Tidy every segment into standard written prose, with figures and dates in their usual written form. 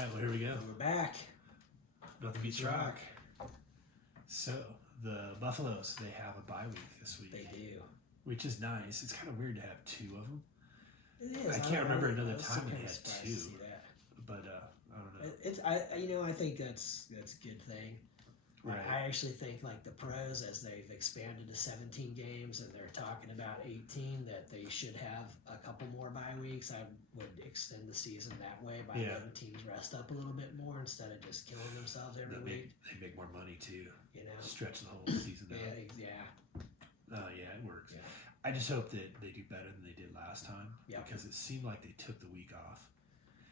right, well, here we go. We're back. Nothing beats rock. So, the Buffaloes, they have a bye week this week. They do. Which is nice. It's kind of weird to have two of them. It is. I can't remember another was time when kinda they had surprised two. to see that. But, I don't know. I think that's a good thing. Right. I actually think like the pros, as they've expanded to 17 games and they're talking about 18, that they should have a couple more bye weeks. I would extend the season that way by letting teams rest up a little bit more instead of just killing themselves every week. They make more money too. You know, Stretch the whole season out. Yeah. Yeah, it works. Yeah. I just hope that they do better than they did last time. Yeah. Because it seemed like they took the week off.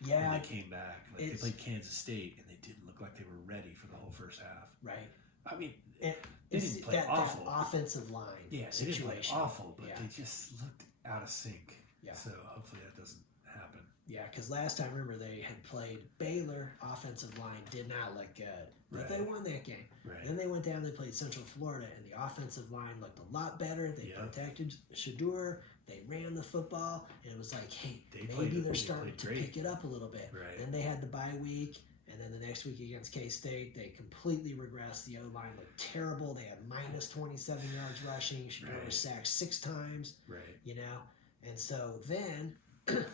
Yeah. When they came back. Like they played Kansas State and they didn't look like they were ready for the whole first half. Right. I mean, they didn't play awful. That offensive line they didn't play situation. awful, but they just looked out of sync. Yeah. So hopefully that doesn't happen. Yeah, because last time, remember, they had played Baylor. Offensive line did not look good. But they won that game. Right. Then they went down, they played Central Florida, and the offensive line looked a lot better. They protected Shedeur. They ran the football, and it was like, hey, maybe they're starting to pick it up a little bit. Right. Then they had the bye week, and then the next week against K-State, they completely regressed. The O-line looked terrible. They had minus 27 yards rushing. Shedeur was sacked 6 times. Right. You know? And so then the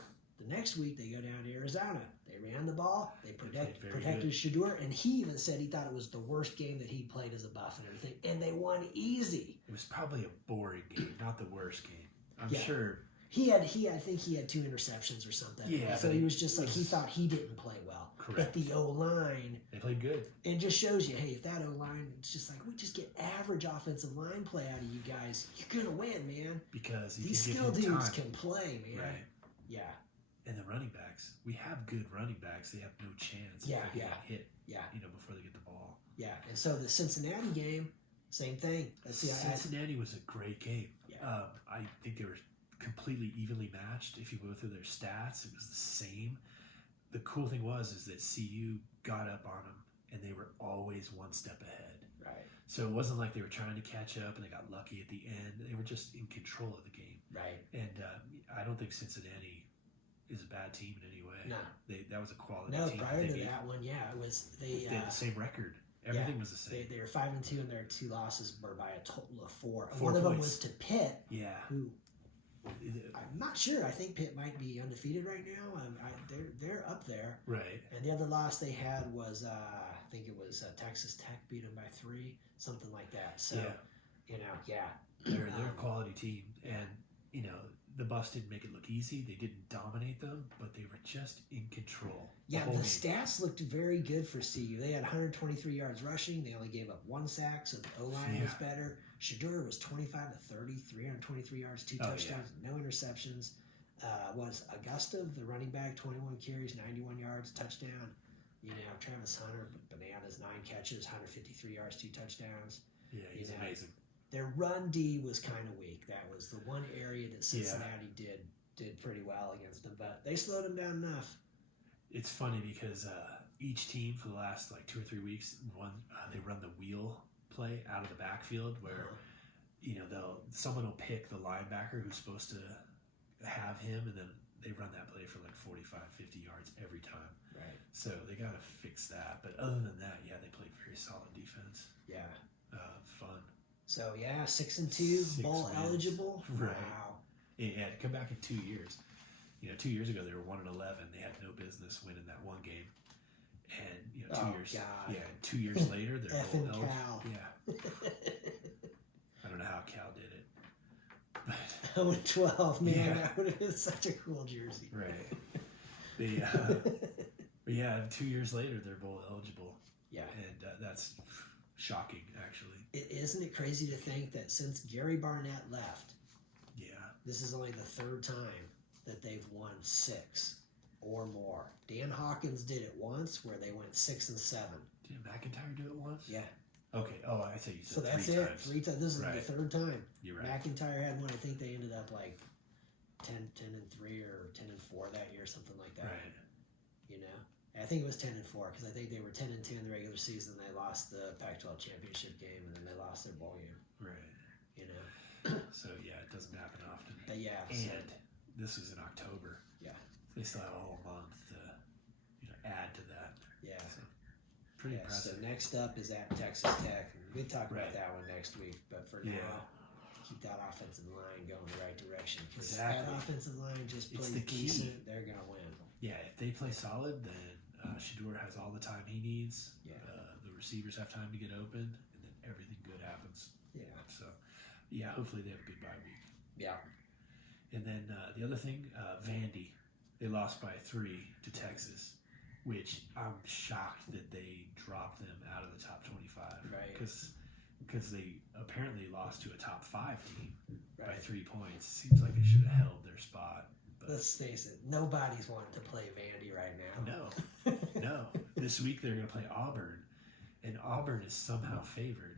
next week they go down to Arizona. They ran the ball. They protected Shedeur, and he even said he thought it was the worst game that he played as a Buff and everything. And they won easy. It was probably a boring game, not the worst game. I'm sure. I think he had 2 interceptions or something. Yeah. So he was just like, he thought he didn't play well. Correct. But the O-line, they played good. It just shows you, hey, if that O-line, it's just like, we just get average offensive line play out of you guys, you're going to win, man. Because these skill dudes can play, man. Right. Yeah. And the running backs, we have good running backs. They have no chance if they get hit, before they get the ball. Yeah, and so the Cincinnati game, same thing. Cincinnati was a great game. Yeah. I think they were completely evenly matched. If you go through their stats, it was the same. The cool thing is that CU got up on them, and they were always one step ahead. Right. So it wasn't like they were trying to catch up and they got lucky at the end. They were just in control of the game. Right. And I don't think Cincinnati is a bad team in any way. No. That was a quality No, team. prior to that one, it was they had the same record. Everything was the same. They were 5-2, and their 2 losses were by a total of 4. 4 One of them points. was to Pitt. Yeah. Who I'm not sure. I think Pitt might be undefeated right now. They're up there. Right. And the other loss they had was I think it was Texas Tech beat them by 3, something like that. So they're a quality team, and the Buffs didn't make it look easy. They didn't dominate them, but they were just in control. Yeah, the stats looked very good for CU. They had 123 yards rushing. They only gave up 1 sack, so the O-line was better. Shedeur was 25 to 30, 323 yards, 2 touchdowns, no interceptions. Was Augusta, the running back, 21 carries, 91 yards, touchdown. Travis Hunter, bananas, 9 catches, 153 yards, 2 touchdowns. Yeah, he's amazing. Their run D was kind of weak. That was the one area that Cincinnati did pretty well against them, but they slowed them down enough. It's funny because each team for the last 2 or 3 weeks, they run the wheel play out of the backfield where someone will pick the linebacker who's supposed to have him, and then they run that play for 45, 50 yards every time. Right. So they got to fix that. But other than that, they played very solid defense. Yeah. Fun. So 6-2, bowl eligible. Right. Wow. Yeah, to come back in 2 years. 2 years ago they were 1-11. They had no business winning that one game. And 2 years. God. Yeah, 2 years later they're Effing bowl eligible. Cal. Yeah. I don't know how Cal did it. But 0-12, man, that would have been such a cool jersey. Right. But 2 years later they're bowl eligible. Yeah. And that's shocking, actually. Isn't it crazy to think that since Gary Barnett left, this is only the 3rd time that they've won 6 or more. Dan Hawkins did it once where they went 6-7. Did McIntyre do it once? Yeah. Okay. Oh, I thought you said so that's 3 it. times. 3 times. This is the 3rd time. You're right. McIntyre had one. I think they ended up 10-3 or 10-4 that year, something like that. Right. I think it was 10-4 because I think they were 10-2 in the regular season. They lost the Pac-12 championship game, and then they lost their bowl game. Right. So it doesn't happen often. But and this was in October. Yeah. So they still have a whole month to add to that. pretty So impressive. next up is at Texas Tech. We'll talk about Right. that one next week. But for Yeah. now, keep that offensive line going the right direction. Because Exactly. that offensive line just It's plays the key. decent, they're going to win. Yeah, if they play solid, then Shador has all the time he needs. Yeah. The receivers have time to get open, and then everything good happens. Yeah. So, yeah, hopefully they have a good bye week. Yeah. And then the other thing, Vandy, they lost by 3 to Texas, which I'm shocked that they dropped them out of the top 25. Right. Because they apparently lost to a top 5 team by Right. 3 points. Seems like they should have held their spot. But Let's face it, nobody's wanting to play Vandy right now. no. This week they're going to play Auburn, and Auburn is somehow favored.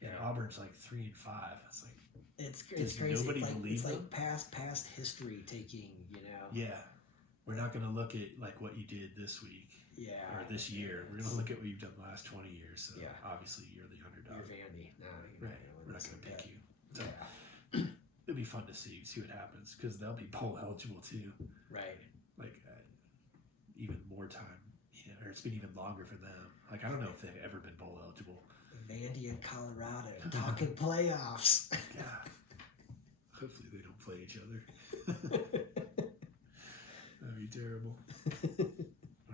And Yeah. Auburn's like 3 and 5. It's like, It's Does crazy. nobody It's like, believe it's them? like past history taking, yeah, we're not going to look at like what you did this week Yeah. or this year. We're going to look at what you've done the last 20 years. So Yeah. obviously you're the underdog. You're Vandy. No, Right. We're not going to pick you. So Yeah. it'll be fun to see what happens because they'll be bowl eligible too. Right. Like even more time, or it's been even longer for them. Like I don't know if they've ever been bowl eligible. Vandy and Colorado talking playoffs. God. Hopefully they don't play each other. That'd be terrible.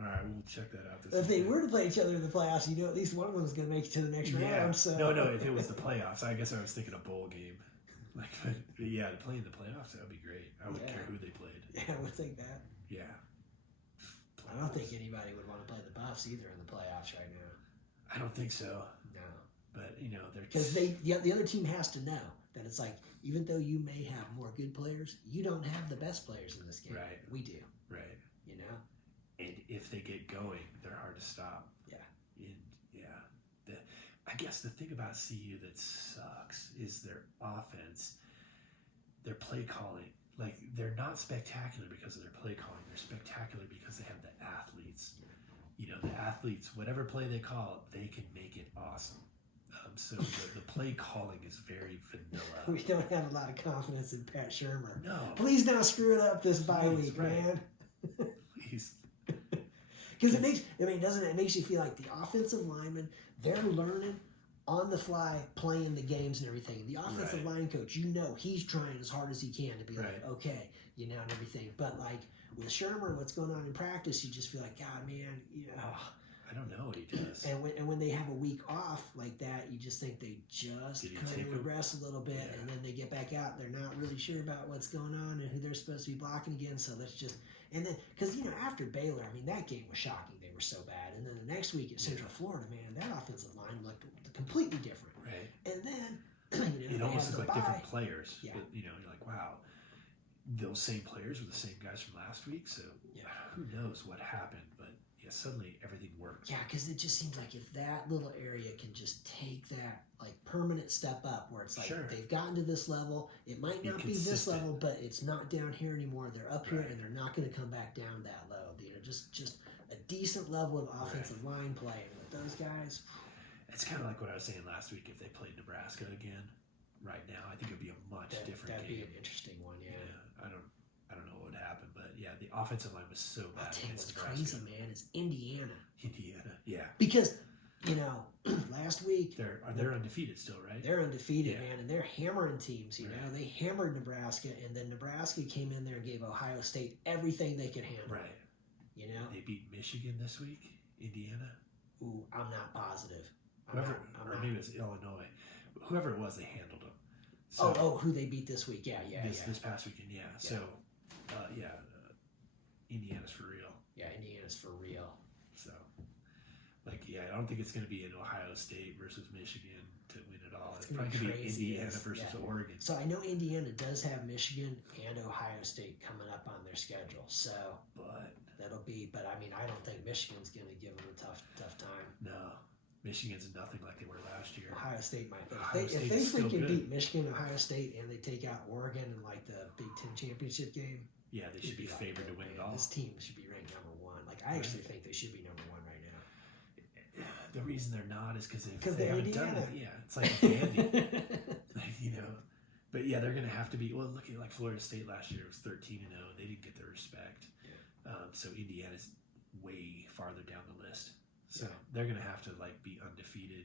All right, we'll check that out. If they were to play each other in the playoffs, at least one of them's going to make it to the next round. So No, if it was the playoffs, I guess I was thinking a bowl game. Like, but yeah, to play in the playoffs, that would be great. I wouldn't Yeah. care who they played. Yeah, I would think that. Yeah. I don't think anybody would want to play the Buffs either in the playoffs right now. I don't think so. No. But, they're... Because the other team has to know that it's like, even though you may have more good players, you don't have the best players in this game. Right. We do. Right. And if they get going, they're hard to stop. Yeah. And, I guess the thing about CU that sucks is their offense, their play calling. Like, they're not spectacular because of their play calling. They're spectacular because they have the athletes. The athletes, whatever play they call, they can make it awesome. So the play calling is very vanilla. We don't have a lot of confidence in Pat Shermer. No. Please don't screw it up this bye Please, week, right. man. Please. Because it makes you feel like the offensive linemen, they're learning on the fly, playing the games and everything. The offensive line coach, he's trying as hard as he can to be like, okay, and everything. But like with Shermer, what's going on in practice, you just feel like, God, man, I don't know what he does. And when they have a week off like that, you just think they just Did he kind take of 'em? regress a little bit, and then they get back out. They're not really sure about what's going on and who they're supposed to be blocking again. So let's just because after Baylor, that game was shocking. They were so bad, and then the next week at Central Florida, man, that offensive line looked completely different. Right. And then It almost is like different players. Yeah. But, you're like, wow, those same players were the same guys from last week. So who knows what happened? But suddenly everything works. Yeah, because it just seems like if that little area can just take that permanent step up, where it's like they've gotten to this level, it might not be this level, but it's not down here anymore. They're up here, and they're not going to come back down that low. Just a decent level of offensive line play with those guys. It's kind of like what I was saying last week. If they played Nebraska again, right now, I think it would be a much different That'd game. be an interesting one, I don't know what would happen, but the offensive line was so bad. I'll tell you what's against Nebraska. crazy, man, is Indiana. Yeah. Because, last week they're undefeated still, right? they're undefeated, man, and they're hammering teams. They hammered Nebraska, and then Nebraska came in there and gave Ohio State everything they could handle. Right. They beat Michigan this week. Indiana. Ooh, I'm not positive. Maybe it was Illinois. Whoever it was, they handled them. So, who they beat this week? This past weekend, So, Indiana's for real. Yeah, Indiana's for real. So, I don't think it's going to be an Ohio State versus Michigan to win it all. It's probably going to be Indiana versus Oregon. So I know Indiana does have Michigan and Ohio State coming up on their schedule. So, that'll be. But I don't think Michigan's going to give them a tough time. No, Michigan's nothing like they were last year. Ohio State might. If they freaking beat Michigan, Ohio State, and they take out Oregon in the Big Ten championship game. Yeah, they should be favored to win it all. This team should be ranked number one. I actually think they should be number one right now. The reason they're not is because they haven't Indiana. done it. Yeah, it's like Vandy. But they're going to have to be. Well, look at Florida State last year. It was 13-0. They didn't get their respect. Yeah. So Indiana's way farther down the list. So they're going to have to like be undefeated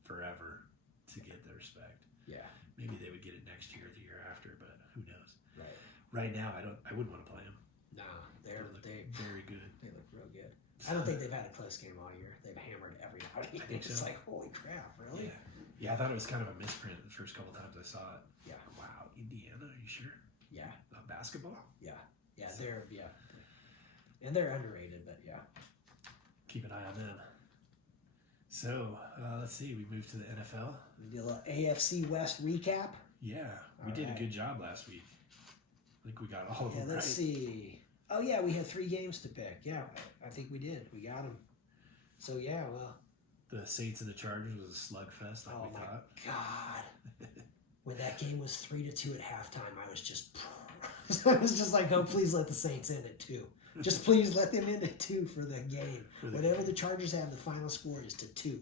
forever to get the respect. Yeah. Maybe they would get it next year or the year after, but who knows? Right. Right now, I wouldn't want to play them. No, They look they very good. they look real good. I don't think they've had a close game all year. They've hammered everybody. I think It's so. like, holy crap, really? Yeah. Yeah, I thought it was kind of a misprint the first couple times I saw it. Yeah. Wow, Indiana, are you sure? Yeah. Basketball? Yeah. So- And they're underrated, but yeah. Keep an eye on them. So, let's see. We moved to the NFL. We did a little AFC West recap. Yeah, we All did right. a good job last week. I think we got all of Yeah, them let's right. see. Oh yeah, we had 3 games to pick. Yeah, I think we did. We got them. So yeah, well, The Saints and the Chargers was a slugfest, like oh we my thought. God. When that game was 3-2 at halftime, I was just, I was just like, oh, please let the Saints end at 2. Just please let them end at 2 for the game. Whatever the Chargers have, the final score is to 2.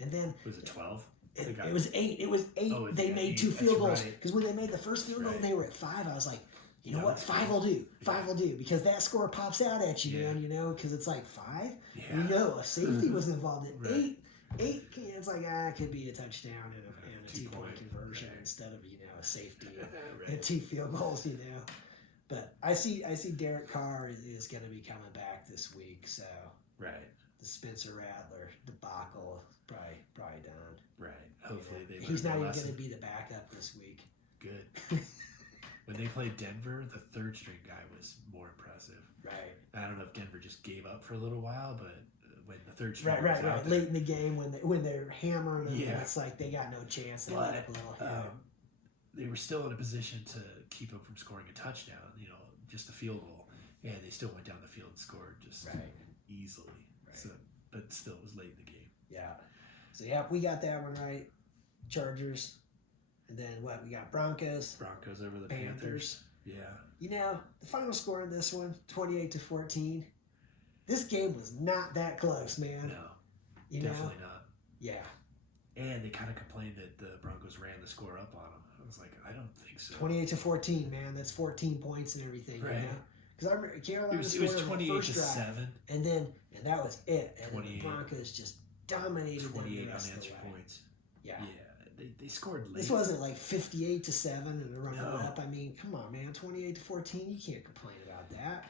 And then Was it 12? it was 8. It was 8. Oh, They yeah, made 8. 2 field That's goals. right. Because when they made the first field goal, Right. they were at 5. I was like, you know Yeah, what? that's 5 good. will do. 5 Yeah. will do. Because that score pops out at you, Yeah. man, you know, because it's like 5. Yeah. You know, a safety was involved in Right. 8. 8, it's like, it could be a touchdown and a 2-point 2-point. conversion Right. instead of, a safety Right. and 2 field goals, But I see Derek Carr is going to be coming back this week, so Right. the Spencer Rattler debacle probably done. Right. Hopefully they He's not learned even their going to lesson. be the backup this week. Good. When they played Denver, the third string guy was more impressive. Right. I don't know if Denver just gave up for a little while, but when the third string Right. was out there, Late in the game when they're hammering them, Yeah. it's like they got no chance. They but let up a little hit. they were still in a position to keep them from scoring a touchdown, just a field goal. And they still went down the field and scored just Right. easily. Right. So, but still, it was late in the game. Yeah. So we got that one right. Chargers. And then what? We got Broncos. Broncos over the Panthers. Panthers. Yeah. The final score in this one, 28-14. This game was not that close, man. No, You know? definitely not. Yeah. And they kind of complained that the Broncos ran the score up on them. I was like, I don't think so. 28-14, man. That's 14 points and everything. Right. Because I remember Carolina It was scored on the 28 first to drive, 7. and that was it. And then the 28. Broncos just dominated them 28 the rest of the unanswered way. points. Yeah. Yeah, they scored late. This wasn't like 58-7 and a run No. up. I mean, come on, man. 28-14. You can't complain about that.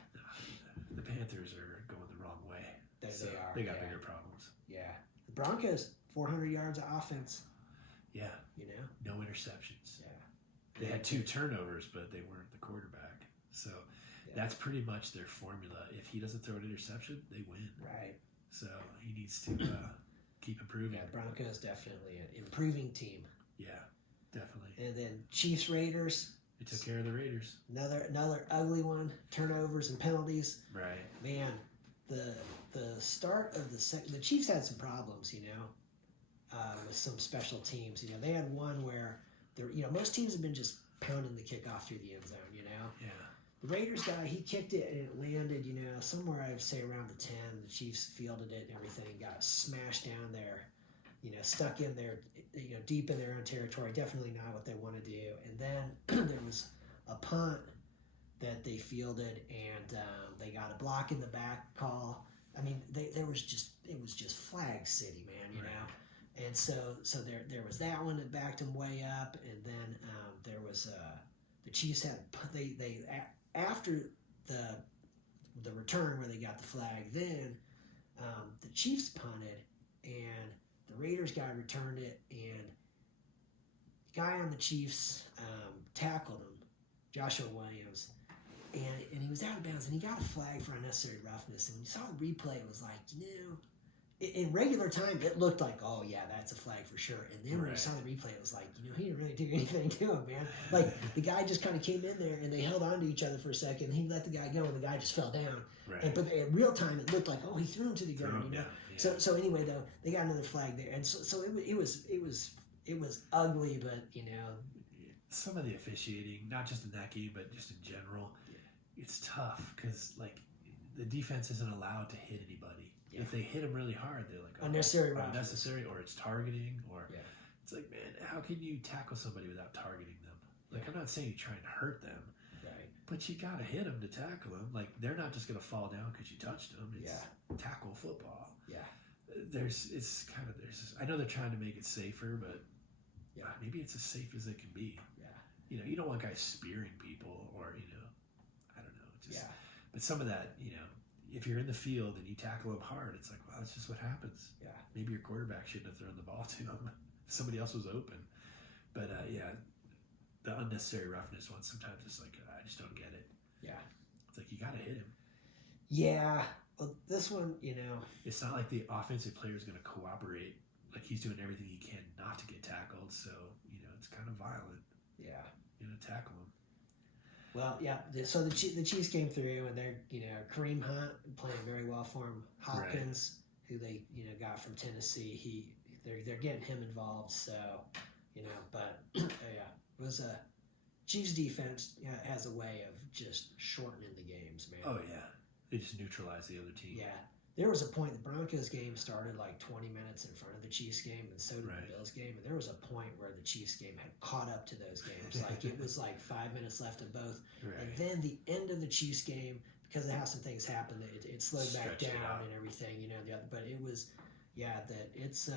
The Panthers are going the wrong way. They are. They got yeah. bigger problems. Yeah. The Broncos, 400 yards of offense. Yeah, no interceptions. Yeah. They had 2 turnovers, but they weren't the quarterback. So that's pretty much their formula. If he doesn't throw an interception, they win. Right. So he needs to keep improving. Yeah, Broncos definitely an improving team. Yeah, definitely. And then Chiefs Raiders, They took care of the Raiders. another ugly one. Turnovers and penalties. Right. Man, the start of the Chiefs had some problems, with some special teams. They had one where most teams have been just pounding the kickoff through the end zone. Yeah. The Raiders guy, he kicked it and it landed, somewhere I'd say around the 10. The Chiefs fielded it and everything, got smashed down there, stuck in there, deep in their own territory. Definitely not what they want to do. And then there was a punt that they fielded and they got a block in the back call. I mean, it was just flag city, man, you know. And so there was that one that backed them way up, and then there was the Chiefs had they after the return where they got the flag, then the Chiefs punted and the Raiders guy returned it, and the guy on the Chiefs tackled him, Joshua Williams, and he was out of bounds, and he got a flag for unnecessary roughness. And when you saw the replay, it was like, in regular time, it looked like, oh yeah, that's a flag for sure. And then when you saw the replay, it was like, he didn't really do anything to him, man. Like the guy just kind of came in there and they held on to each other for a second. And he let the guy go, and the guy just fell down. Right. But in real time, it looked like, oh, he threw him to the ground. Yeah. So anyway, though, they got another flag there, and so it was ugly, but some of the officiating, not just in that game, but just in general, it's tough because the defense isn't allowed to hit anybody. Yeah. If they hit them really hard, they're like, unnecessary, or it's targeting, or it's like, man, how can you tackle somebody without targeting them? I'm not saying you try and hurt them, right. but you gotta hit them to tackle them. They're not just gonna fall down because you touched them. It's tackle football. Yeah. I know they're trying to make it safer, but Yeah. maybe it's as safe as it can be. Yeah. You don't want guys spearing people or, I don't know. Just, Yeah. But some of that, if you're in the field and you tackle them hard, it's like, well, that's just what happens. Yeah. Maybe your quarterback shouldn't have thrown the ball to him. Somebody else was open. But, the unnecessary roughness one, sometimes it's like, I just don't get it. Yeah. It's like, you got to hit him. Yeah. Well, this one, It's not like the offensive player is going to cooperate. Like, he's doing everything he can not to get tackled. So, it's kind of violent. Yeah. Tackle him. Well, yeah. So the Chiefs came through, and they're Kareem Hunt playing very well for him. Hopkins, who they got from Tennessee, they're getting him involved. So but yeah, it was a Chiefs defense has a way of just shortening the games, man. Oh yeah, they just neutralize the other team. Yeah. There was a point the Broncos game started like 20 minutes in front of the Chiefs game, and so did the Bills game. And there was a point where the Chiefs game had caught up to those games. Like it was like 5 minutes left of both. Right. And then the end of the Chiefs game, because of how some things happened, it slowed back Stretch it down out. and everything. But it was, that it's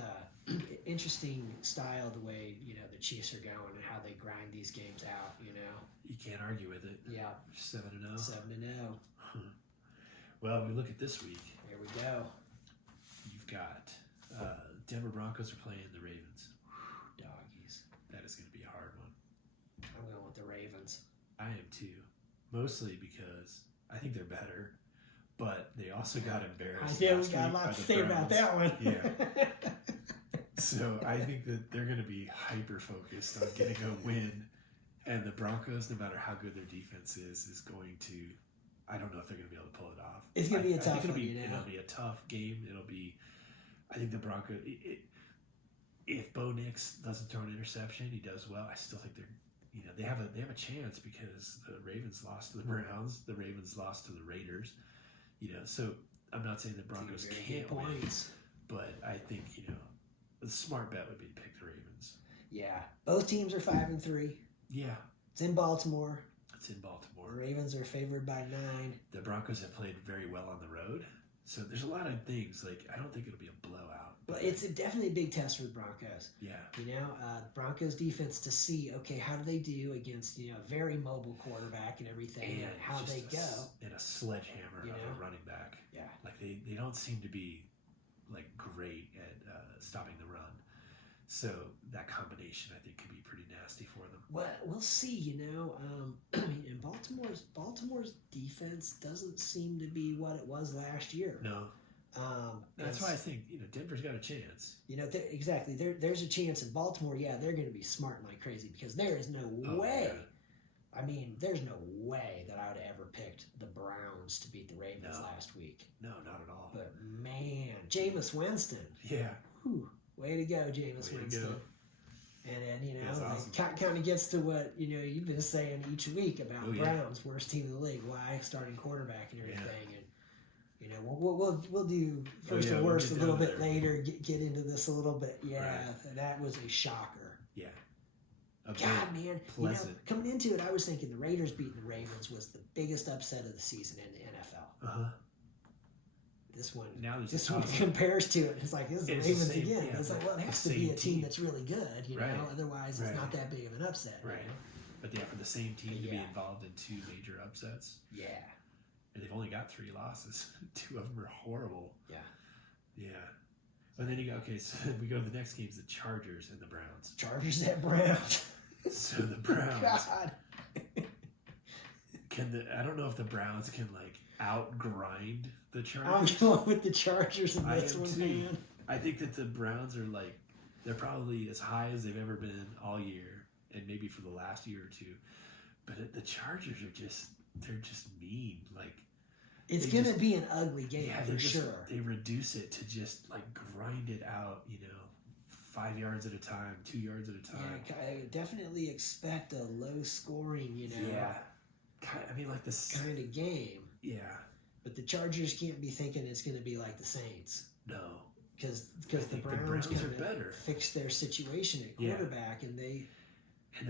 interesting style the way the Chiefs are going and how they grind these games out. You can't argue with it. Yeah. 7-0. 7-0. Well, we look at this week. Here we go. You've got Denver Broncos are playing the Ravens. Doggies. That is going to be a hard one. I'm going with the Ravens. I am too. Mostly because I think they're better, but they also got embarrassed. We last got a week lot by to the say about Browns. that one. Yeah. So I think that they're going to be hyper focused on getting a win, and the Broncos, no matter how good their defense is going to. I don't know if they're going to be able to pull it off. It's going to be a tough one, It'll be a tough game. I think the Broncos. If Bo Nix doesn't throw an interception, he does well. I still think they have a chance because the Ravens lost to the Browns, the Ravens lost to the Raiders. So I'm not saying the Broncos can't win, but I think the smart bet would be to pick the Ravens. Yeah, both teams are 5-3. Yeah, it's in Baltimore. It's in Baltimore. The Ravens are favored by 9. The Broncos have played very well on the road, so there's a lot of things. Like I don't think it'll be a blowout. But it's definitely a big test for the Broncos. Yeah. Broncos defense to see, okay, how do they do against, a very mobile quarterback and everything, and how they go. And a sledgehammer of a running back. Yeah. Like they don't seem to be like great at stopping the run. So that combination, I think, could be pretty nasty for them. Well, we'll see. And Baltimore's defense doesn't seem to be what it was last year. No. That's why I think Denver's got a chance. Exactly. There's a chance in Baltimore. Yeah, they're going to be smarting like crazy because there is no way. Yeah. I mean, there's no way that I would have ever picked the Browns to beat the Ravens last week. No, not at all. But man, Jameis Winston. Yeah. Whew, way to go, Jameis Winston. Go. And then awesome. kind of gets to what you've been saying each week about Browns, worst team in the league. Why starting quarterback and everything. Yeah. And we'll do first and worst a little bit later. Get into this a little bit. Yeah, right. That was a shocker. Yeah. God, man. Coming into it, I was thinking the Raiders beating the Ravens was the biggest upset of the season in the NFL. Uh-huh. This one one compares to it. It's like, this is the Ravens again. Yeah, it's like, well, it has to be a team that's really good, Otherwise, it's not that big of an upset. Right. But for the same team to be involved in 2 major upsets. Yeah. And they've only got 3 losses. 2 of them are horrible. Yeah. Yeah. And then so we go to the next games, the Chargers and the Browns. Chargers at Browns. So the Browns. God. I don't know if the Browns can outgrind the Chargers. I'm going with the Chargers in this one, man. I think that the Browns are they're probably as high as they've ever been all year, and maybe for the last year or 2. But the Chargers they're just mean. It's going to be an ugly game for sure. They reduce it to just grind it out, 5 yards at a time, 2 yards at a time. Yeah, I definitely expect a low scoring, Yeah. I mean, this kind of game. Yeah. But the Chargers can't be thinking it's going to be like the Saints. No. Because the Browns are better. Fixed their situation at quarterback, and the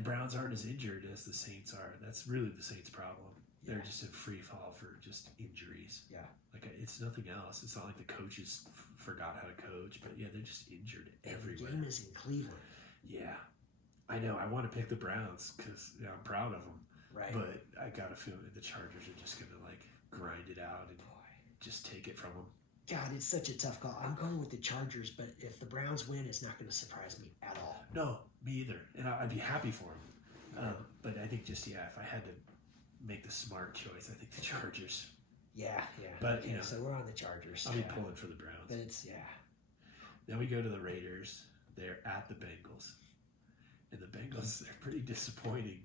Browns aren't as injured as the Saints are. That's really the Saints' problem. They're just in free fall for just injuries. Yeah. It's nothing else. It's not like the coaches forgot how to coach. But yeah, they're just injured And everywhere. the game is in Cleveland, Yeah, I know. I want to pick the Browns because I'm proud of them. right? But I got a feeling that the Chargers are just gonna like grind it out and Boy, just take it from them. God, it's such a tough call. I'm going with the Chargers, but if the Browns win, it's not going to surprise me at all. No, me either. And I'd be happy for them. But I think just if I had to make the smart choice, I think the Chargers. Yeah. But, okay, you know, so we're on the Chargers. I'll be pulling for the Browns. But it's Then we go to the Raiders. They're at the Bengals. And the Bengals, they're pretty disappointing.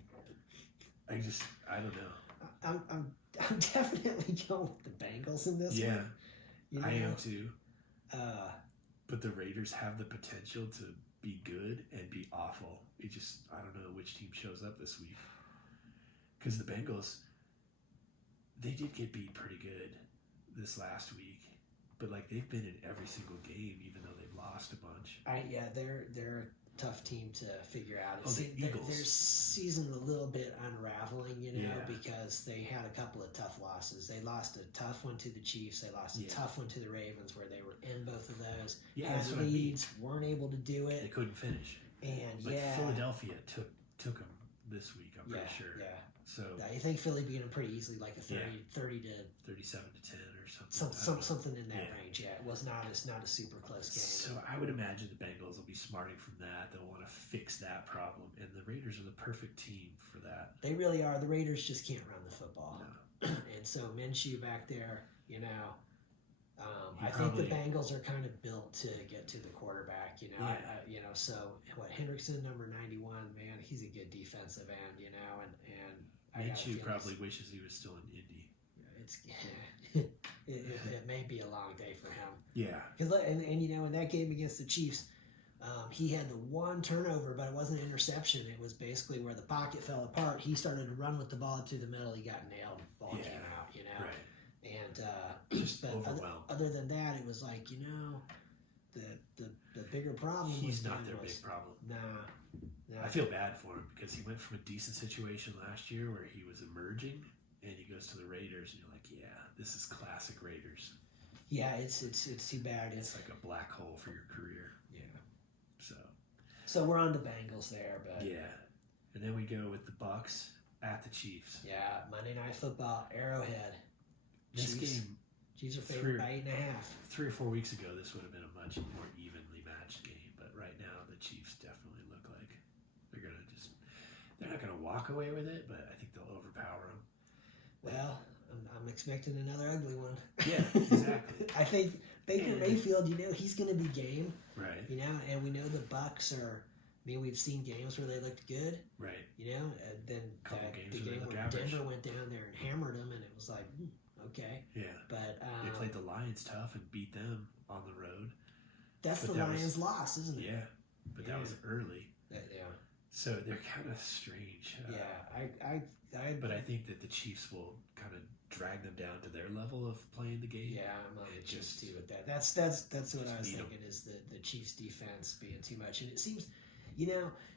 I don't know. I'm definitely going with the Bengals in this Yeah, one. You I know? am too. Uh, But the Raiders have the potential to be good and be awful. I don't know which team shows up this week. Because the Bengals, they did get beat pretty good this last week. But like they've been in every single game, even though they've lost a bunch. they're a tough team to figure out. Oh, the Eagles. Their season a little bit unraveling, Yeah. because they had a couple of tough losses. They lost a tough one to the Chiefs. They lost a tough one to the Ravens, where they were in both of those. Yeah, had that's what I mean. leads, weren't able to do They it, couldn't finish. and But Philadelphia took them this week, I'm pretty sure. Yeah. So I think Philly beat them pretty easily, like a 30 to 37 to 10 or something. something in that Yeah. range. Yeah, it was not a super close game. So I would imagine the Bengals will be smarting from that. They'll want to fix that problem, and the Raiders are the perfect team for that. They really are. The Raiders just can't run the football. No. And so Minshew back there, He I think the probably- Bengals are kind of built to get to the quarterback. Yeah. So what Hendrickson, number 91, man, he's a good defensive end. And I got a Minshew feeling probably wishes he was still in Indy. it's it may be a long day for him. Yeah, Because in that game against the Chiefs, he had the one turnover, but it wasn't an interception. It was basically where the pocket fell apart. He started to run with the ball to the middle. He got nailed. Ball came out. right. And Just but overwhelmed. other than that, it was like the bigger problem. He's with not him their was, big problem. Nah. I feel bad for him because he went from a decent situation last year where he was emerging, and he goes to the Raiders, and you're like, yeah, this is classic Raiders. Yeah, it's too bad. It's like a black hole for your career. Yeah. So So we're on the Bengals there, but yeah, and then we go with the Bucks at the Chiefs. yeah, Monday Night Football, Arrowhead. This Chiefs. game, Chiefs are favored by 8.5. 3 or 4 weeks ago, this would have been a much more evenly matched game. But right now, the Chiefs definitely look like they're not gonna walk away with it, but I think they'll overpower them. Well, I'm expecting another ugly one. Yeah, exactly. I think Baker And- Mayfield, he's going to be game, Right, and we know the Bucks are. I mean, we've seen games where they looked good, right. and then Couple games the where they game look where average. Denver went down there and hammered them, and it was like, okay. Yeah, But they played the Lions tough and beat them on the road. that's but the that was- Lions' loss, isn't it? Yeah, but that was early, Yeah. so they're kind of strange. But I think that the Chiefs will kind of drag them down to their level of playing the game. Yeah, I'm on the It Chiefs just- too with that. That's what I was beat 'em. thinking is the Chiefs defense being too much, and it seems,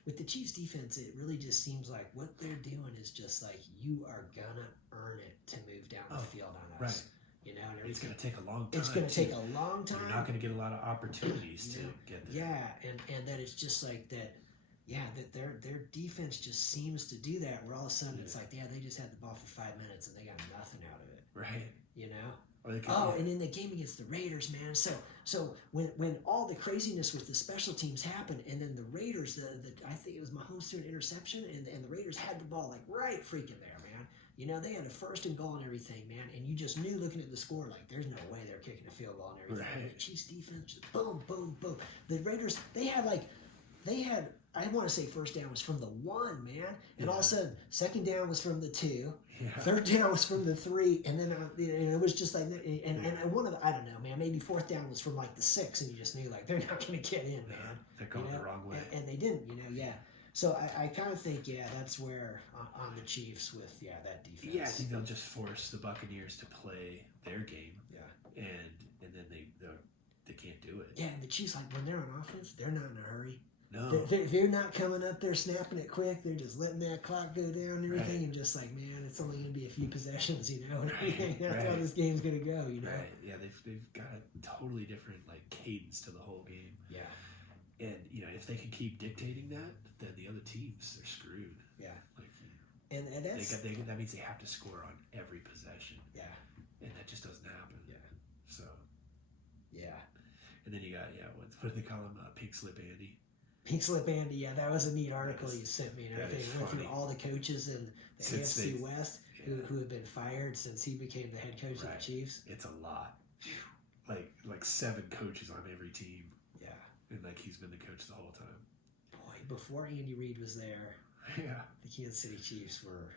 with the Chiefs defense, it really just seems like what they're doing is just like you are gonna earn it to move down the field on us. Right. And It's everything. going to take a long time. It's going to too. take a long time. You're not going to get a lot of opportunities Yeah. to get there. Yeah, and that it's just like that. Yeah, that their defense just seems to do that. Where all of a sudden it's like, they just had the ball for 5 minutes and they got nothing out of it. Right. Or they could, Oh, and in the game against the Raiders, man. So when all the craziness with the special teams happened, and then the Raiders, I think it was Mahomes threw an interception, and the Raiders had the ball like right freaking there, man. They had a 1st and goal and everything, man. And you just knew looking at the score, like there's no way they're kicking a field goal and everything. Right. And the Chiefs defense just boom, boom, boom. The Raiders, they had I want to say 1st down was from the 1, man, and all of a sudden 2nd down was from the 2. Yeah. 3rd down was from the 3, and then and it was just like, and one of the, I don't know, man, maybe 4th down was from like the 6, and you just knew like they're not going to get in, man. They're going the wrong way. And they didn't, yeah. So I kind of think, that's where on the Chiefs with that defense. Yeah, I think they'll just force the Buccaneers to play their game. Yeah. And then they can't do it. Yeah, and the Chiefs, like when they're on offense, they're not in a hurry. No. They're not coming up there snapping it quick. They're just letting that clock go down and everything, Right. and just like, man, it's only going to be a few possessions, and Right, everything. That's how right. this game's going to go, Right. Yeah, they've got a totally different like cadence to the whole game. Yeah. And if they can keep dictating that, then the other teams are screwed. Yeah. Like And that's that means they have to score on every possession, yeah. and that just doesn't happen. Yeah. So, Yeah. and then you got what do they call him? Pink Slip Andy. Pink Slip Andy, yeah, that was a neat article That is- you sent me and that everything. is Went through funny. all the coaches in the Since AFC they- West who have been fired since he became the head coach of Right. the Chiefs. It's a lot. Like 7 coaches on every team, Yeah. and like he's been the coach the whole time. Boy, before Andy Reid was there, Yeah. the Kansas City Chiefs were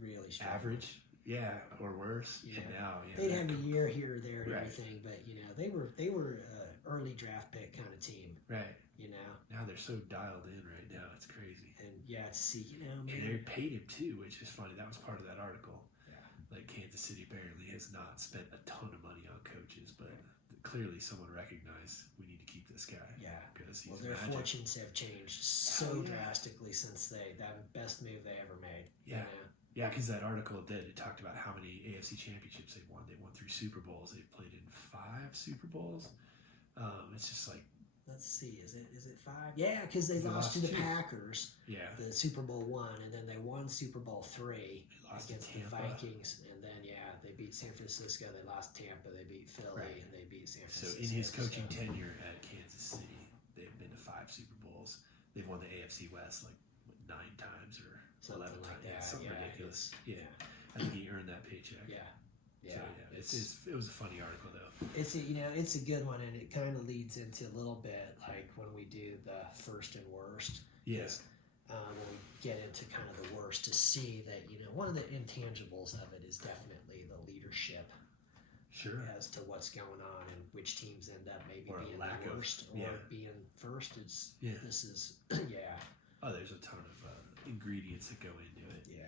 really strong. Average. Yeah, or worse. Yeah. And now, They'd have a year here or there and Right. everything, but they were early draft pick kind of team, right. you know. Now they're so dialed in right now. It's crazy. And yeah, to see, And they man. paid him too, which is funny. That was part of that article. Yeah. Like Kansas City apparently has not spent a ton of money on coaches, but clearly someone recognized we need to keep this guy. Yeah. Because he's Well, their magic. fortunes have changed so Oh, yeah. drastically since that best move they ever made. Yeah. You know? Yeah, because that article it talked about how many AFC championships they've won. They won 3 Super Bowls. They've played in 5 Super Bowls. It's just like, Let's see, is it 5? Yeah, because they They lost to lost the 2. Packers, yeah, the Super Bowl 1, and then they won Super Bowl 3 they lost to against the Tampa. Vikings, and then they beat San Francisco. They lost Tampa. They beat Philly, Right. and they beat San So Francisco. in his coaching tenure at Kansas City, they've been to 5 Super Bowls. They've won the AFC West like 9 times or Something 11 like times. that. Yeah, something Yeah, ridiculous. it's- Yeah. I think he earned that paycheck. yeah, So, yeah, it was a funny article though. It's it's a good one, and it kind of leads into a little bit like when we do the first and worst. Yeah. When we get into kind of the worst, to see that one of the intangibles of it is definitely the leadership Sure. as to what's going on and which teams end up maybe Or a being lack the of- worst or yeah. being first. Yeah. This is yeah. Oh, there's a ton of ingredients that go into it. Yeah.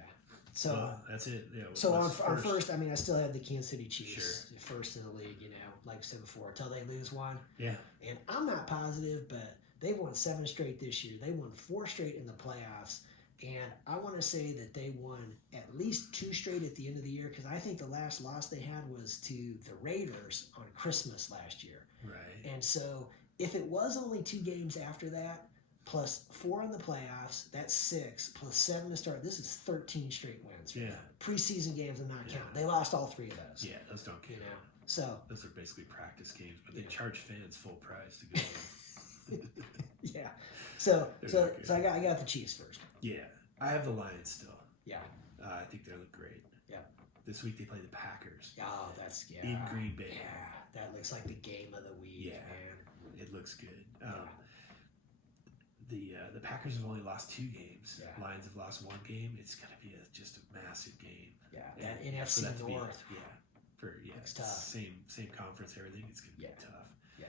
So Well, that's it. Yeah. so on what's first, I still have the Kansas City Chiefs Sure. first in the league. Like I said before, until they lose one. Yeah. And I'm not positive, but they've won 7 straight this year. They won 4 straight in the playoffs. And I want to say that they won at least 2 straight at the end of the year, because I think the last loss they had was to the Raiders on Christmas last year. Right. And so if it was only 2 games after that, plus 4 in the playoffs, that's 6, plus 7 to start. This is 13 straight wins. for Yeah. them. Preseason games are not Yeah. count. They lost all 3 of those. Yeah, those don't count. So Those are basically practice games, but they Yeah. charge fans full price to go. yeah. So They're so not good. so I got the Chiefs first. Yeah, I have the Lions still. Yeah. I think they look great. Yeah. This week they play the Packers Oh, that's in Green Bay. Yeah, that looks like the game of the week, Yeah. man. It looks good. The Packers have only lost 2 games. Yeah. Lions have lost 1 game. It's going to be just a massive game. Yeah, And that for NFC that to be- North. Looks tough. same conference, everything. It's going to be Yeah. tough. Yeah.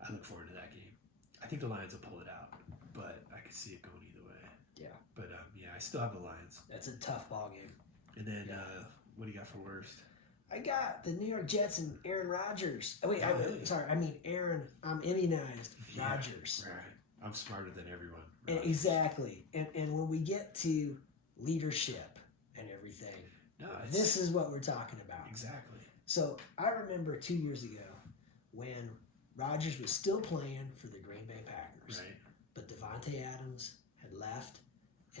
I look forward to that game. I think the Lions will pull it out, but I could see it going either way. Yeah. But I still have the Lions. That's a tough ball game. And then Yeah. what do you got for worst? I got the New York Jets and Aaron Rodgers. Oh wait, Oh, really? Aaron. I'm immunized. Yeah, Rodgers. Right. I'm smarter than everyone. Exactly. And when we get to leadership and everything, No, this is what we're talking about. exactly. So I remember 2 years ago when Rodgers was still playing for the Green Bay Packers, Right. but Devontae Adams had left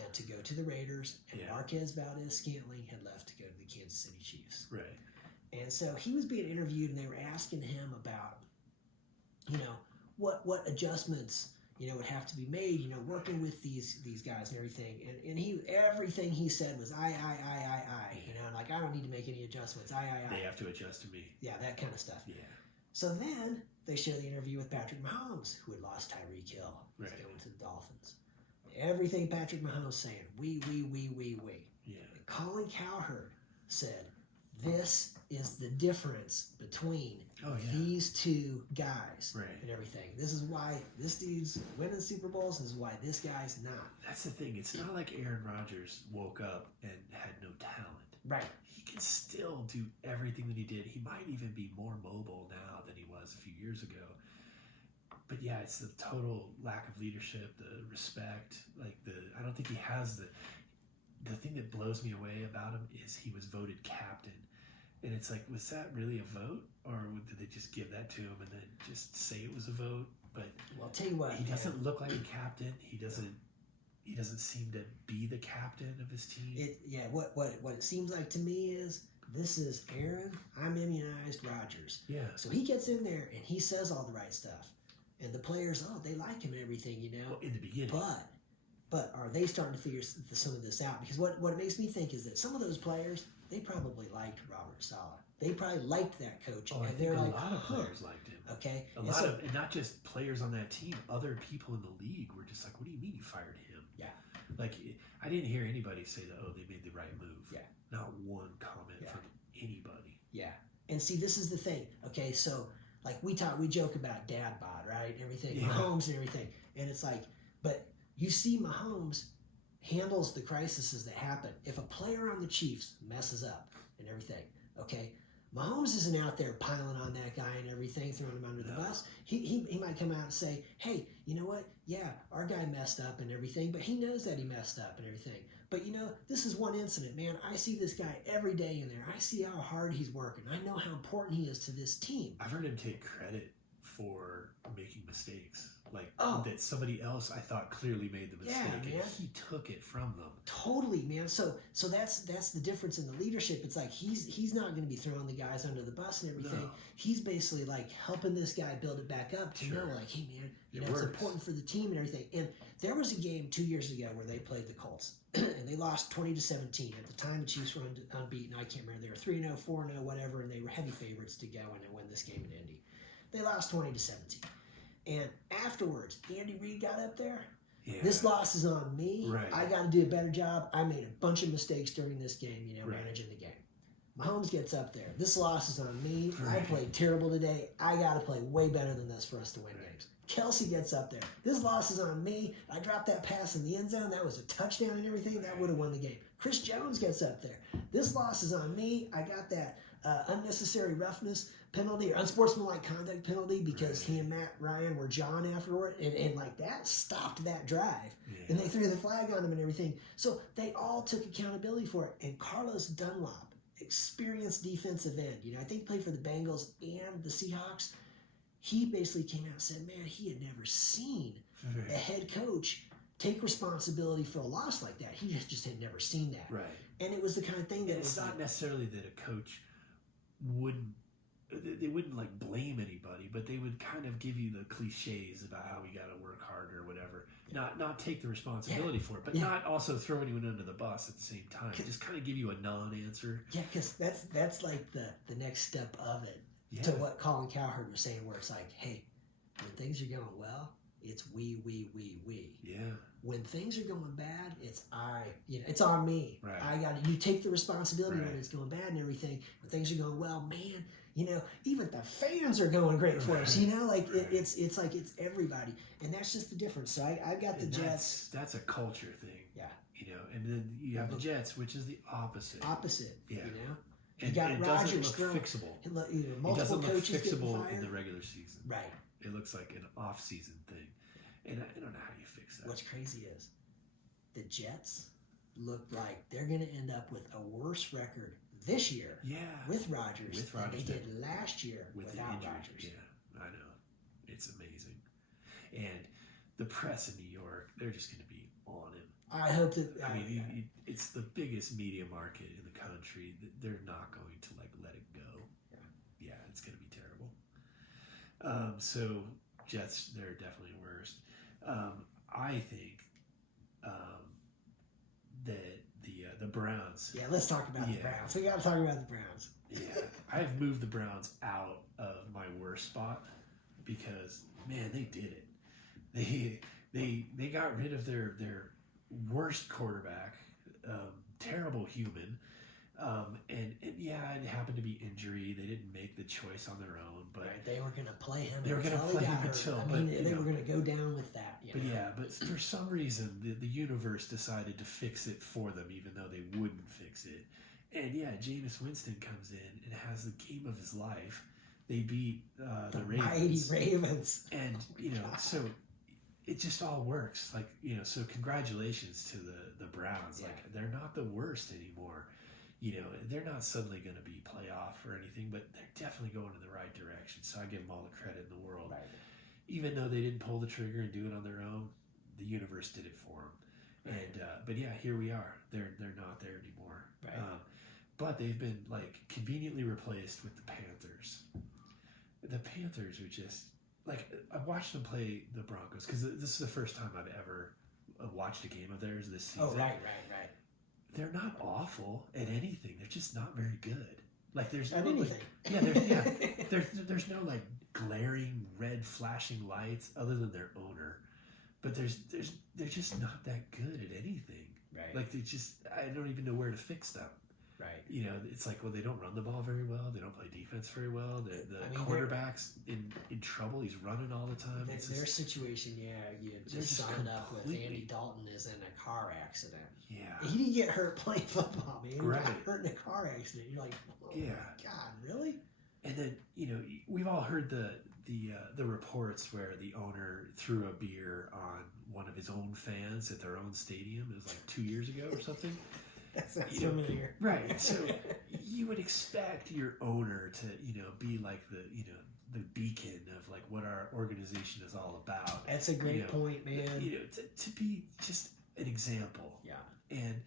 and to go to the Raiders, and Yeah. Marquez Valdez-Scantling had left to go to the Kansas City Chiefs. Right. And so he was being interviewed, and they were asking him about, what adjustments would have to be made, working with these guys and everything. And everything he said was I, like I don't need to make any adjustments. They have to adjust to me. Yeah, that kind of stuff. Yeah. So then they show the interview with Patrick Mahomes, who had lost Tyreek Hill. He's Right. going to the Dolphins. Everything Patrick Mahomes saying, we. Yeah. And Colin Cowherd said, this is the difference between Oh, yeah. these 2 guys Right. and everything. This is why this dude's winning Super Bowls, and this is why this guy's not. That's the thing. It's not like Aaron Rodgers woke up and had no talent. Right. He can still do everything that he did. He might even be more mobile now than he was a few years ago. but yeah, it's the total lack of leadership, the respect. Like I don't think he has the thing that blows me away about him is he was voted captain. And it's like, was that really a vote? Or did they just give that to him and then just say it was a vote? But well, I'll tell you what, he doesn't look like a captain. He doesn't seem to be the captain of his team. What it seems like to me is this is Aaron, I'm immunized Rodgers. Yeah. So he gets in there and he says all the right stuff. And the players, they like him and everything, you know. Well, in the beginning. But are they starting to figure some of this out? Because what it makes me think is that some of those players, they probably liked Robert Saleh. They probably liked that coach. Oh, I think a lot of players liked him. Okay. And not just players on that team, other people in the league were just like, what do you mean you fired him? Yeah. Like, I didn't hear anybody say that, they made the right move. Yeah. Not one comment from anybody. Yeah. And see, this is the thing. Okay, so like we joke about dad bod, right? Everything, yeah. Mahomes and everything. And it's like, but you see Mahomes handles the crises that happen. If a player on the Chiefs messes up and everything, okay, Mahomes isn't out there piling on that guy and everything, throwing him under the bus. He might come out and say, hey, you know what? Yeah, our guy messed up and everything, but he knows that he messed up and everything. But, this is one incident, man. I see this guy every day in there. I see how hard he's working. I know how important he is to this team. I've heard him take credit for making mistakes. Like, that somebody else, I thought, clearly made the mistake. Yeah, man. And he took it from them. Totally, man. So that's the difference in the leadership. It's like he's not going to be throwing the guys under the bus and everything. No. He's basically like helping this guy build it back up to know, like, hey, man, it's important for the team and everything. And there was a game 2 years ago where they played the Colts, and they lost 20-17. At the time, the Chiefs were unbeaten. I can't remember. They were 3-0, 4-0, whatever, and they were heavy favorites to go and win this game in Indy. They lost 20-17. And afterwards, Andy Reid got up there. Yeah. This loss is on me. Right. I got to do a better job. I made a bunch of mistakes during this game, managing the game. Mahomes gets up there. This loss is on me. Right. I played terrible today. I got to play way better than this for us to win games. Kelsey gets up there. This loss is on me. I dropped that pass in the end zone. That was a touchdown and everything. That would have won the game. Chris Jones gets up there. This loss is on me. I got that unnecessary roughness penalty or unsportsmanlike conduct penalty because he and Matt Ryan were jawing afterward, and like that stopped that drive. Yeah. And they threw the flag on him and everything. So they all took accountability for it. And Carlos Dunlap, experienced defensive end, I think he played for the Bengals and the Seahawks. He basically came out and said, man, he had never seen a head coach take responsibility for a loss like that. He just had never seen that. Right. And it was the kind of thing that it's not necessarily that a coach they wouldn't like blame anybody, but they would kind of give you the cliches about how we got to work harder or whatever. Not take the responsibility for it, but not also throw anyone under the bus at the same time. Just kind of give you a non-answer. Yeah, because that's like the next step of it to what Colin Cowherd was saying, where it's like, hey, when things are going well, it's we. Yeah. When things are going bad, it's it's on me. Right. You take the responsibility when it's going bad and everything. When things are going well, man, even the fans are going great for us. It's like it's everybody, and that's just the difference. So I've got the Jets. That's a culture thing. Yeah. And then you have the Jets, which is the opposite. Yeah. And, you got it Rodgers doesn't look fixable. Multiple it doesn't look coaches fixable in the regular season. Right. It looks like an off-season thing. And I don't know how you fix that. What's crazy is the Jets look like they're going to end up with a worse record this year with Rodgers than they did last year without Rodgers. Yeah, I know. It's amazing. And the press in New York, they're just going to be on him. I hope that... it's the biggest media market in the country. They're not going to let it go. Yeah, it's going to be terrible. So Jets, they're definitely worst. I think that the Browns. Yeah, let's talk about the Browns. We got to talk about the Browns. Yeah, I've moved the Browns out of my worst spot because man, they did it. They got rid of their worst quarterback, terrible human. And it happened to be injury. They didn't make the choice on their own, but they were going to play him. They were going to play him until. They were going to go down with that. But for some reason, the universe decided to fix it for them, even though they wouldn't fix it. And Jameis Winston comes in and has the game of his life, They beat the mighty Ravens. Ravens. And, God. so it just all works. Like, so congratulations to the Browns. Yeah. Like, they're not the worst anymore. They're not suddenly going to be playoff or anything, but they're definitely going in the right direction. So I give them all the credit in the world. Right. Even though they didn't pull the trigger and do it on their own, the universe did it for them. Right. And but yeah, here we are. They're not there anymore. Right. But they've been like conveniently replaced with the Panthers. The Panthers are just like, I watched them play the Broncos because this is the first time I've ever watched a game of theirs this season. Oh, right. They're not awful at anything. They're just not very good. Like there's At no, anything. there's no like glaring red flashing lights other than their owner, but they're just not that good at anything. Right. Like I don't even know where to fix them. Right. It's like, well, they don't run the ball very well. They don't play defense very well. Quarterback's in trouble. He's running all the time. Their situation, you just summed up with Andy Dalton is in a car accident. Yeah. He didn't get hurt playing football, man. Right. He got hurt in a car accident. You're like, oh my God, really? And then, we've all heard the reports where the owner threw a beer on one of his own fans at their own stadium. It was like 2 years ago or something. That sounds familiar. Right. So you would expect your owner to, be like the beacon of like what our organization is all about. That's a great point, man. To be just an example. Yeah. And,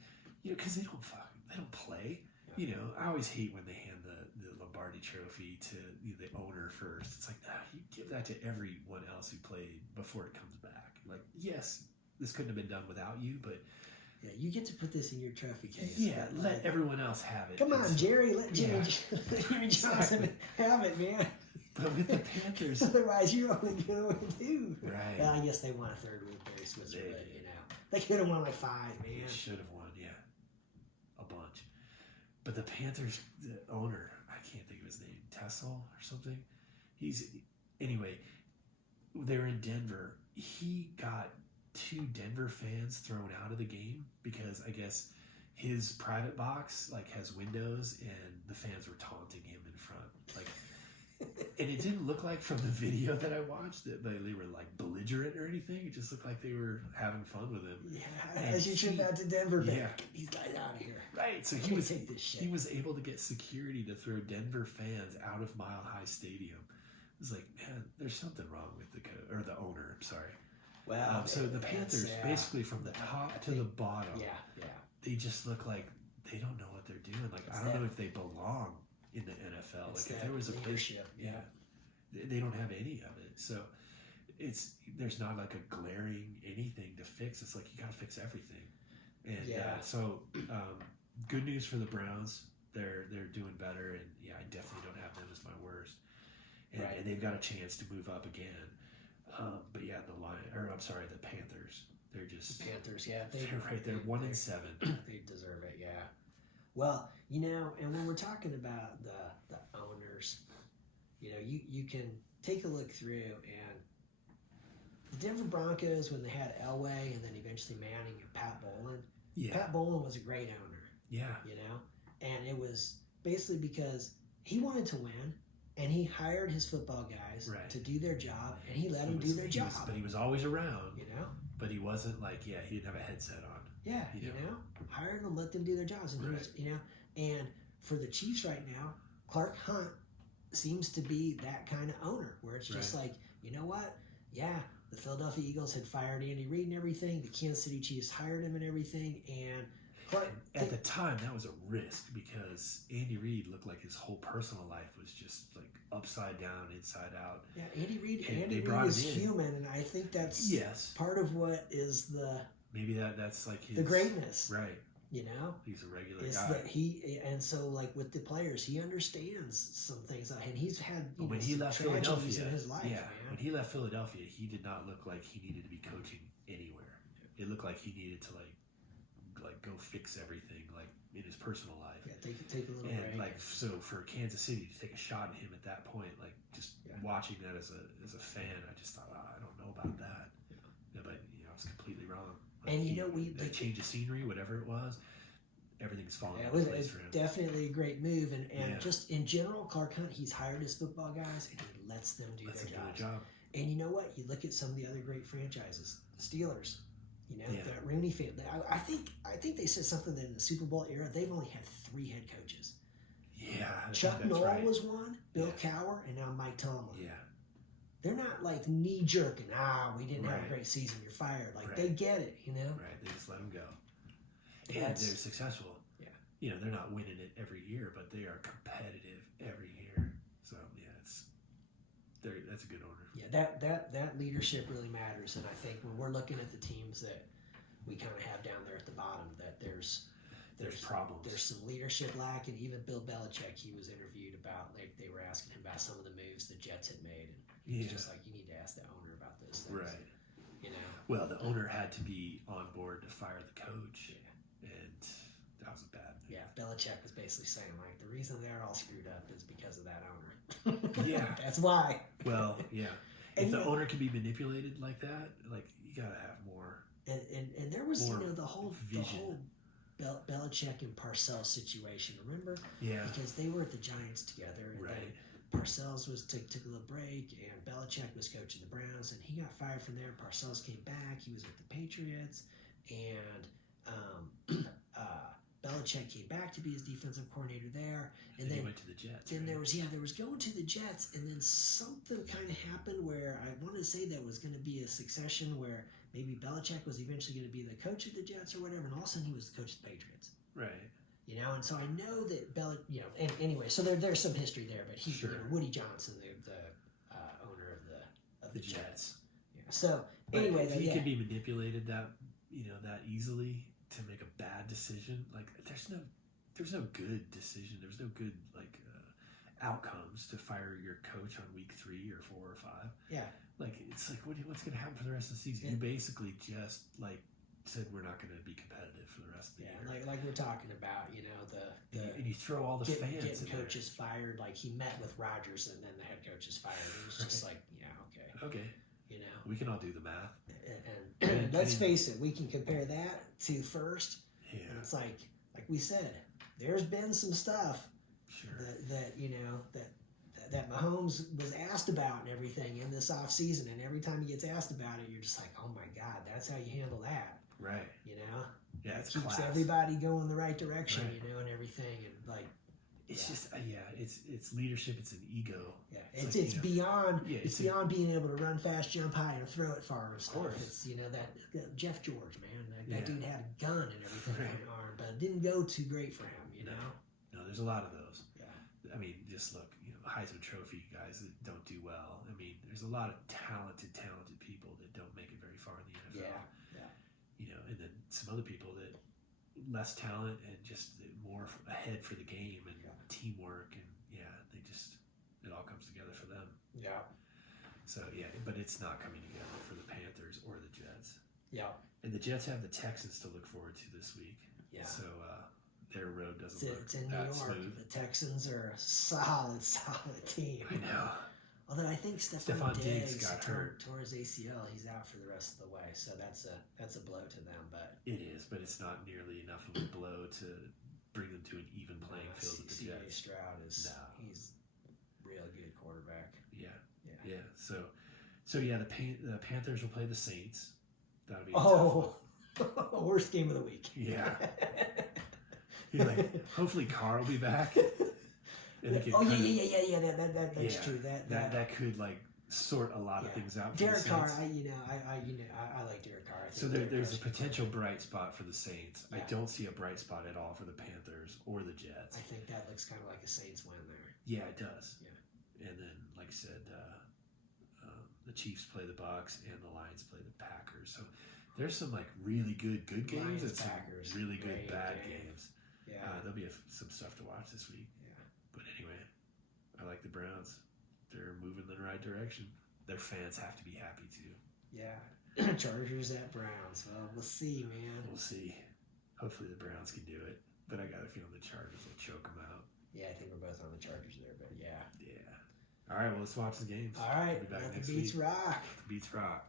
because they don't play. Yeah. I always hate when they hand the Lombardi trophy to the owner first. It's like, nah, you give that to everyone else who played before it comes back. Like, yes, this couldn't have been done without you, but yeah, you get to put this in your trophy case. Yeah, let everyone else have it. Come on, Jerry. Let Jimmy Johnson have it, man. But with the Panthers, otherwise you're only going to win 2. Right. Well, I guess they won a third week there, Switzer, but they could have won like 5, man. They should have won, a bunch. But the Panthers, the owner, I can't think of his name, Tessel or something. Anyway, they were in Denver. He got 2 Denver fans thrown out of the game because I guess his private box like has windows and the fans were taunting him in front. Like, and it didn't look like from the video that I watched that they were like belligerent or anything. It just looked like they were having fun with him. Yeah, as you trip out to Denver, get these guys out of here. Right. So he was able to get security to throw Denver fans out of Mile High Stadium. It was like, man, there's something wrong with the owner. I'm sorry. Well, so the Panthers, basically from the top to the bottom, they just look like they don't know what they're doing. Like, I don't know if they belong in the NFL. Like, if there was a place, they don't have any of it. So there's not like a glaring anything to fix. It's like you got to fix everything. And so good news for the Browns. They're doing better, and I definitely don't have them as my worst. And they've got a chance to move up again. But the Panthers. They're just the Panthers. They're right there, 1-7. They deserve it. Yeah. Well, and when we're talking about the owners, you can take a look through, and the Denver Broncos, when they had Elway and then eventually Manning and Pat Bowlen. Yeah. Pat Bowlen was a great owner. Yeah. And it was basically because he wanted to win. And he hired his football guys to do their job, and he let them do their job. But he was always around. But he wasn't like, he didn't have a headset on. Yeah, hired them, let them do their jobs. And and for the Chiefs right now, Clark Hunt seems to be that kind of owner, where it's just like, you know what? Yeah, the Philadelphia Eagles had fired Andy Reid and everything. The Kansas City Chiefs hired him and everything, and at the time, that was a risk because Andy Reid looked like his whole personal life was just like upside down, inside out. Yeah, Andy Reid is human, and I think that's part of what is maybe that's like the greatness, right? He's a regular guy. And so like with the players, he understands some things, and he's had when he left Philadelphia in his life. Man. When he left Philadelphia, he did not look like he needed to be coaching anywhere. It looked like he needed to like go fix everything like in his personal life. Yeah, take a little break. And so for Kansas City to take a shot at him at that point, like just watching that as a fan, I just thought, I don't know about that. But I was completely wrong. Like and they changed the scenery, whatever it was. everything's falling It into was place for him. definitely a great move, and Yeah. just in general, Clark Hunt, he's hired his football guys and he lets them do Let's their do their jobs. job. And you know what? You look at some of the other great franchises, the Steelers. You know, Yeah. that Rooney family. I think they said something that in the Super Bowl era they've only had 3 head coaches. Yeah, I think Chuck that's Noll right. was one, Bill Yeah. Cowher, and now Mike Tomlin. Yeah, They're not like knee jerking. We didn't have a Right. great season. You're fired. Like Right. they get it. You know. right. They just let him go, and That's- they're successful. Yeah. You know, they're not winning it every year, but they are competitive every year. So yeah, that's a good owner. Yeah, that leadership really matters, and I think when we're looking at the teams that we kind of have down there at the bottom, that there's Problems. There's some leadership lack, and even Bill Belichick, he was interviewed about, like, they were asking him about some of the moves the Jets had made, and he was Yeah. just like, you need to ask the owner about those things. Right. You know. Well, the owner had to be on board to fire the coach, and that was a bad move. Yeah, Belichick was basically saying, like, the reason they're all screwed up is because of that owner. Yeah. That's why. Well, yeah. And If the you know- owner can be manipulated like that, like you gotta have more. And there was, More the whole vision. Belichick and Parcells situation. Remember? Yeah. Because they were at the Giants together, and Right. then Parcells took a little break, and Belichick was coaching the Browns, and he got fired from there. Parcells came back; he was with the Patriots, and Belichick came back to be his defensive coordinator there, and he then went to the Jets. then right? there was going to the Jets, and then something kind of happened where I want to say that was going to be a succession where maybe Belichick was eventually going to be the coach of the Jets or whatever, and all of a sudden he was the coach of the Patriots. Right. You know, and so I know that and anyway, so there's some history there, but he, Sure. Woody Johnson, the owner of the The Jets. Yeah. So But anyway, if he yeah. can be manipulated that easily to make a bad decision, like there's no good decision. There's no good outcomes to fire your coach on week 3 or 4 or 5. Yeah. Like it's like what's going to happen for the rest of the season? Yeah. You basically just said we're not going to be competitive for the rest of the year. like we're talking about, And you throw all the fans getting in there. coaches fired. Like he met with Rodgers, and then the head coach is fired. It was just like, yeah, okay, Okay, you know. we can all do the math. And let's face it, we can compare that to first, Yeah, and it's like we said, there's been some stuff sure. that Mahomes was asked about and everything in this offseason, and every time he gets asked about it, you're just like, oh my God, that's how you handle that, Right. you know? Yeah, it's Keeps class. everybody going the right direction, Right. and everything, and like, It's yeah. just it's leadership. It's an ego. yeah, It's it's like, beyond Yeah, it's it's beyond being able to run fast, jump high, and throw it far and stuff. course. It's that Jeff George, man, that Yeah. dude had a gun and everything Right. on his arm, but it didn't go too great for him, you No. know. No, there's a lot of those. Yeah. I mean, just look, Heisman Trophy guys that don't do well. I mean, there's a lot of talented people that don't make it very far in the NFL. Yeah. And then some other people that less talent and just more ahead for the game and teamwork, and it all comes together for them. Yeah. So but it's not coming together for the Panthers or the Jets. Yeah. And the Jets have the Texans to look forward to this week. Yeah. So their road doesn't It's look in New that York. smooth. The Texans are a solid team. I know. Although I think Stephon Diggs got hurt. tore his ACL. He's out for the rest of the way, so that's a blow to them. But It is, but it's not nearly enough of a blow to bring them to an even playing field with the C.J. Jets. Stroud No. he's really good quarterback. Yeah. So the Panthers will play the Saints. That'll be a Oh, worst game of the week. Yeah. You're like, hopefully Carr will be back. And they can Oh kinda- yeah. That's Yeah, true. that could sort a lot of Yeah. things out. For Derek the Carr, Saints. I like Derek Carr. I think So Derek there's a Carr's- potential bright spot for the Saints. I Yeah. don't see a bright spot at all for the Panthers or the Jets. I think that looks kind of like a Saints win there. Yeah, it does. Yeah. And then, like I said, the Chiefs play the Bucks and the Lions play the Packers. So there's some really good games Lions, and some Packers, really good great bad game. games. Yeah. There'll be some stuff to watch this week. Yeah. But anyway, I like the Browns. They're moving in the right direction. Their fans have to be happy too. Yeah. Chargers at Browns. Well, we'll see, man. We'll see. Hopefully the Browns can do it. But I got a feeling the Chargers will choke them out. Yeah, I think we're both on the Chargers there, but yeah. Yeah. All right, well, let's watch the games. All right, We'll be back let next the beats week. rock. The Beats rock.